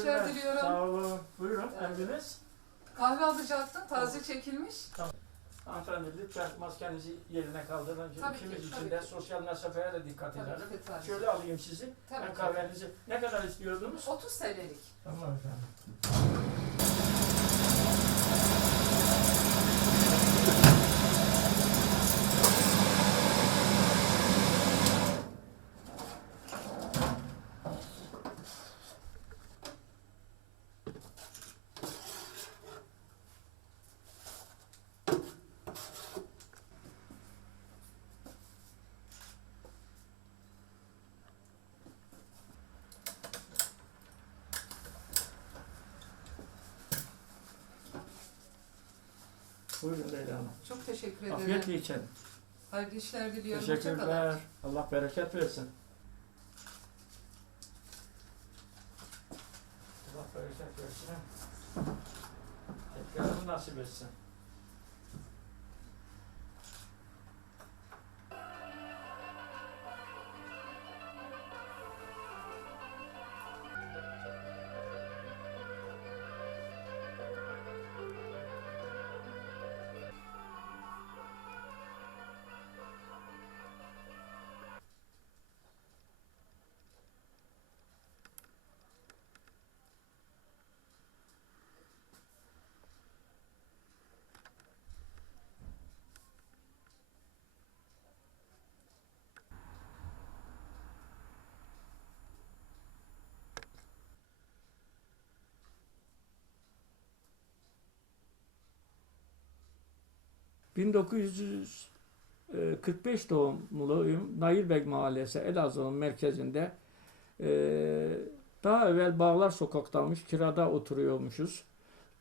işler diliyorum. Sağ olun. Buyurun emriniz. Kahve alacaktım. Taze çekilmiş. Hanımefendi lütfen maskenizi yerine kaldırın. Tabii ki, İkimiz tabii için de ki. sosyal mesafeye de dikkat Tabii edelim. ki, lütfen. Şöyle alayım sizi. Tabii ben ki. kahvenizi ne kadar istiyordunuz? 30 TL'lik. Tamam efendim. Buyurun Leyla Hanım. Çok teşekkür ederim. Afiyetle içelim. Hayırlı işler diliyorum. Teşekkürler. Allah bereket versin. Allah bereket versin. Tekrarını nasip etsin. ...1945 doğumluyum. Nailbek Mahallesi Elazığ'ın merkezinde. Ee, daha evvel Bağlar Sokak'tamış, kirada oturuyormuşuz.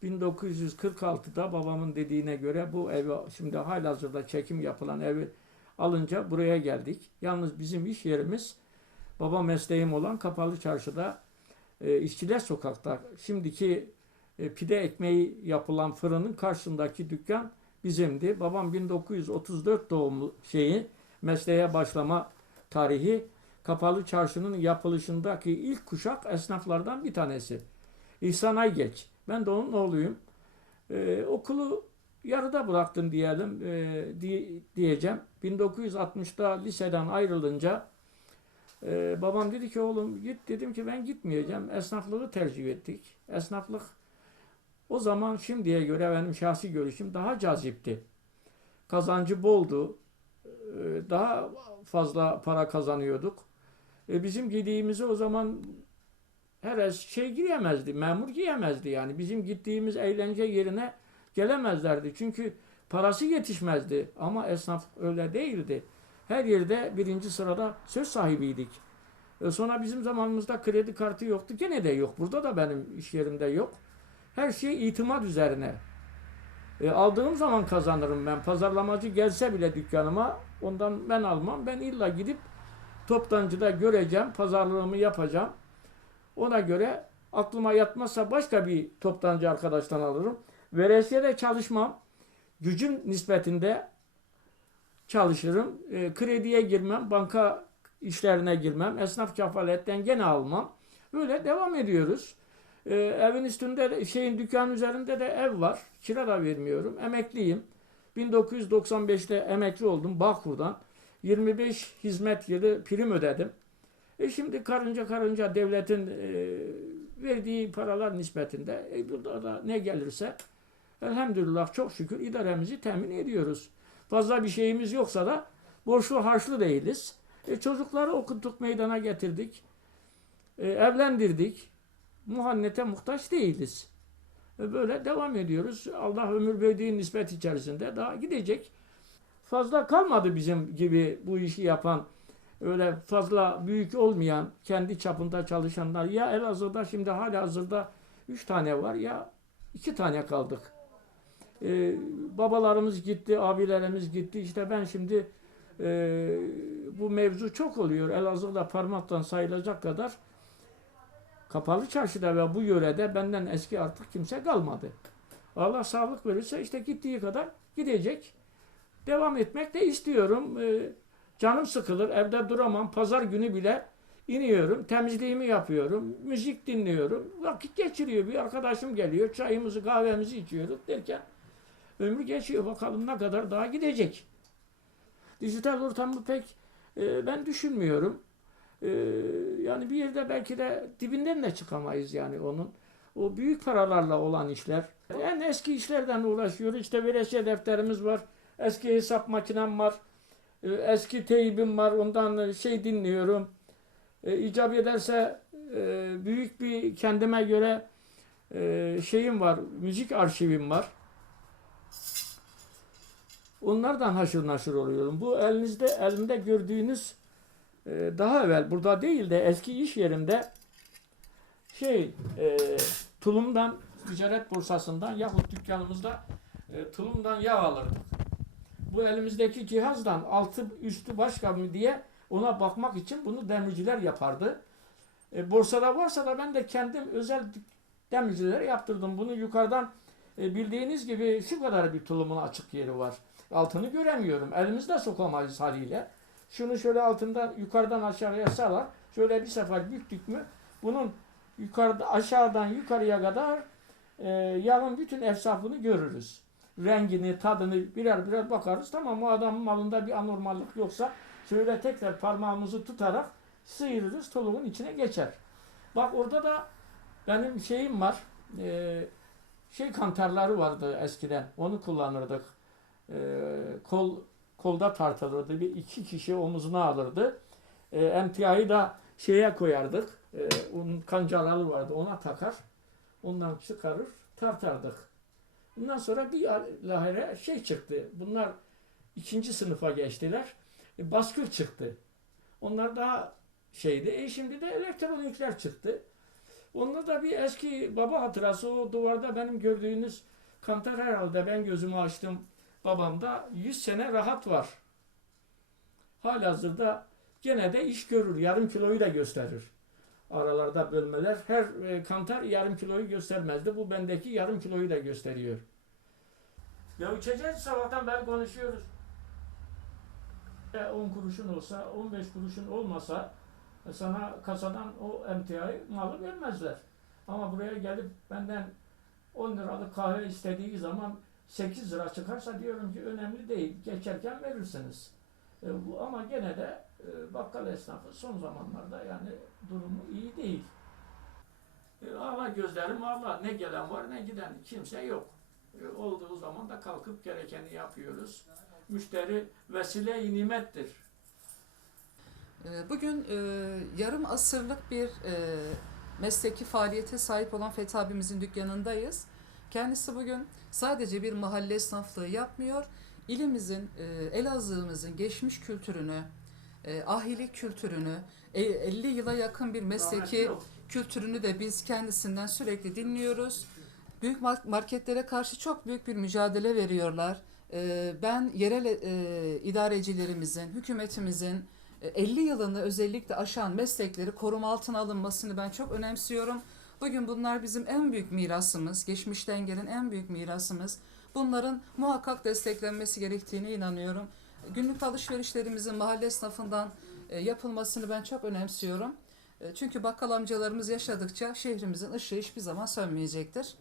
1946'da babamın dediğine göre bu evi şimdi halihazırda çekim yapılan evi alınca buraya geldik. Yalnız bizim iş yerimiz baba mesleğim olan Kapalı Çarşı'da e, İşçiler Sokak'ta. Şimdiki e, pide ekmeği yapılan fırının karşısındaki dükkan bizimdi. Babam 1934 doğumlu şeyi mesleğe başlama tarihi Kapalı Çarşı'nın yapılışındaki ilk kuşak esnaflardan bir tanesi. İhsan Aygeç. Ben de onun oğluyum. Ee, okulu yarıda bıraktım diyelim e, di- diyeceğim. 1960'da liseden ayrılınca e, babam dedi ki oğlum git dedim ki ben gitmeyeceğim. Esnaflığı tercih ettik. Esnaflık o zaman şimdiye göre benim şahsi görüşüm daha cazipti. Kazancı boldu. Ee, Daha fazla para kazanıyorduk. E, bizim giydiğimizi o zaman her şey giyemezdi, memur giyemezdi yani. Bizim gittiğimiz eğlence yerine gelemezlerdi. Çünkü parası yetişmezdi. Ama esnaf öyle değildi. Her yerde birinci sırada söz sahibiydik. E, sonra bizim zamanımızda kredi kartı yoktu. Gene de yok. Burada da benim iş yerimde yok. Her şey itimat üzerine. E, aldığım zaman kazanırım ben. Pazarlamacı gelse bile dükkanıma ondan ben almam. Ben illa gidip toptancıda göreceğim, pazarlığımı yapacağım. Ona göre aklıma yatmazsa başka bir toptancı arkadaştan alırım. Veresiye de çalışmam. Gücüm nispetinde çalışırım. E, krediye girmem, banka işlerine girmem, esnaf kefaletten gene almam. Böyle devam ediyoruz. E, evin üstünde de, şeyin dükkanın üzerinde de ev var. Kira da vermiyorum. Emekliyim. 1995'te emekli oldum Bağkur'dan. 25 hizmet yılı prim ödedim. E şimdi karınca karınca devletin e, verdiği paralar nispetinde e, burada da ne gelirse elhamdülillah çok şükür idaremizi temin ediyoruz. Fazla bir şeyimiz yoksa da borçlu harçlı değiliz. E, çocukları okuttuk meydana getirdik. E, evlendirdik. Muhannete muhtaç değiliz. E, böyle devam ediyoruz. Allah ömür verdiği nispet içerisinde daha gidecek. Fazla kalmadı bizim gibi bu işi yapan öyle fazla büyük olmayan kendi çapında çalışanlar ya Elazığ'da şimdi hala hazırda üç tane var ya iki tane kaldık. Ee, babalarımız gitti, abilerimiz gitti. İşte ben şimdi e, bu mevzu çok oluyor. Elazığ'da parmaktan sayılacak kadar kapalı çarşıda ve bu yörede benden eski artık kimse kalmadı. Allah sağlık verirse işte gittiği kadar gidecek. Devam etmek de istiyorum. Ee, Canım sıkılır, evde duramam. Pazar günü bile iniyorum, temizliğimi yapıyorum, müzik dinliyorum, vakit geçiriyor. Bir arkadaşım geliyor, çayımızı, kahvemizi içiyoruz derken ömrü geçiyor. Bakalım ne kadar daha gidecek. Dijital ortamı pek e, ben düşünmüyorum. E, yani bir yerde belki de dibinden de çıkamayız yani onun. O büyük paralarla olan işler. En eski işlerden uğraşıyoruz. İşte veresiye defterimiz var. Eski hesap makinem var. E, eski teybim var. Ondan şey dinliyorum. E, icap ederse e, büyük bir kendime göre e, şeyim var. Müzik arşivim var. Onlardan haşır naşır oluyorum. Bu elinizde elimde gördüğünüz e, daha evvel burada değil de eski iş yerimde şey e, tulumdan ticaret borsasından yahut dükkanımızda e, tulumdan yağ alırdık. Bu elimizdeki cihazdan altı üstü başka mı diye ona bakmak için bunu demirciler yapardı. E, borsada varsa da ben de kendim özel demircilere yaptırdım. Bunu yukarıdan e, bildiğiniz gibi şu kadar bir tulumun açık yeri var. Altını göremiyorum. Elimizde sokamayız haliyle. Şunu şöyle altından yukarıdan aşağıya salar. Şöyle bir sefer büktük mü bunun yukarıda aşağıdan yukarıya kadar e, yağın bütün efsafını görürüz. Rengini, tadını birer birer bakarız. Tamam o adamın malında bir anormallik yoksa şöyle tekrar parmağımızı tutarak sıyırırız. Tuluğun içine geçer. Bak orada da benim şeyim var. E, şey kantarları vardı eskiden. Onu kullanırdık. E, kol kolda tartılırdı. Bir iki kişi omuzuna alırdı. E, emtiayı da şeye koyardık. E, onun kancaları vardı. Ona takar. Ondan çıkarır. Tartardık. Bundan sonra bir lahire şey çıktı. Bunlar ikinci sınıfa geçtiler. E, baskı çıktı. Onlar daha şeydi. E şimdi de elektronikler çıktı. Onda da bir eski baba hatırası o duvarda benim gördüğünüz kantar herhalde ben gözümü açtım babamda 100 sene rahat var. Halihazırda gene de iş görür. Yarım kiloyu da gösterir. Aralarda bölmeler. Her e, kantar yarım kiloyu göstermezdi. Bu bendeki yarım kiloyu da gösteriyor. Ya içeceğiz sabahtan beri konuşuyoruz. E, 10 kuruşun olsa, 15 kuruşun olmasa e, sana kasadan o emtiayı malı vermezler. Ama buraya gelip benden 10 liralık kahve istediği zaman 8 lira çıkarsa diyorum ki önemli değil. Geçerken verirsiniz. E, bu, ama gene de e, bakkal esnafı son zamanlarda yani durumu iyi değil. E, ama gözlerim Allah ne gelen var ne giden kimse yok. E, olduğu zaman da kalkıp gerekeni yapıyoruz. Müşteri vesile-i nimettir. Ee, Bugün e, yarım asırlık bir e, mesleki faaliyete sahip olan Fethi abimizin dükkanındayız. Kendisi bugün sadece bir mahalle esnaflığı yapmıyor, ilimizin, e, Elazığ'ımızın geçmiş kültürünü, e, ahilik kültürünü, e, 50 yıla yakın bir mesleki kültürünü de biz kendisinden sürekli dinliyoruz. Büyük mar- marketlere karşı çok büyük bir mücadele veriyorlar. Ben yerel e, idarecilerimizin, hükümetimizin e, 50 yılını özellikle aşan meslekleri koruma altına alınmasını ben çok önemsiyorum. Bugün bunlar bizim en büyük mirasımız, geçmişten gelen en büyük mirasımız. Bunların muhakkak desteklenmesi gerektiğine inanıyorum. Günlük alışverişlerimizin mahalle esnafından e, yapılmasını ben çok önemsiyorum. E, Çünkü bakkal amcalarımız yaşadıkça şehrimizin ışığı hiçbir zaman sönmeyecektir.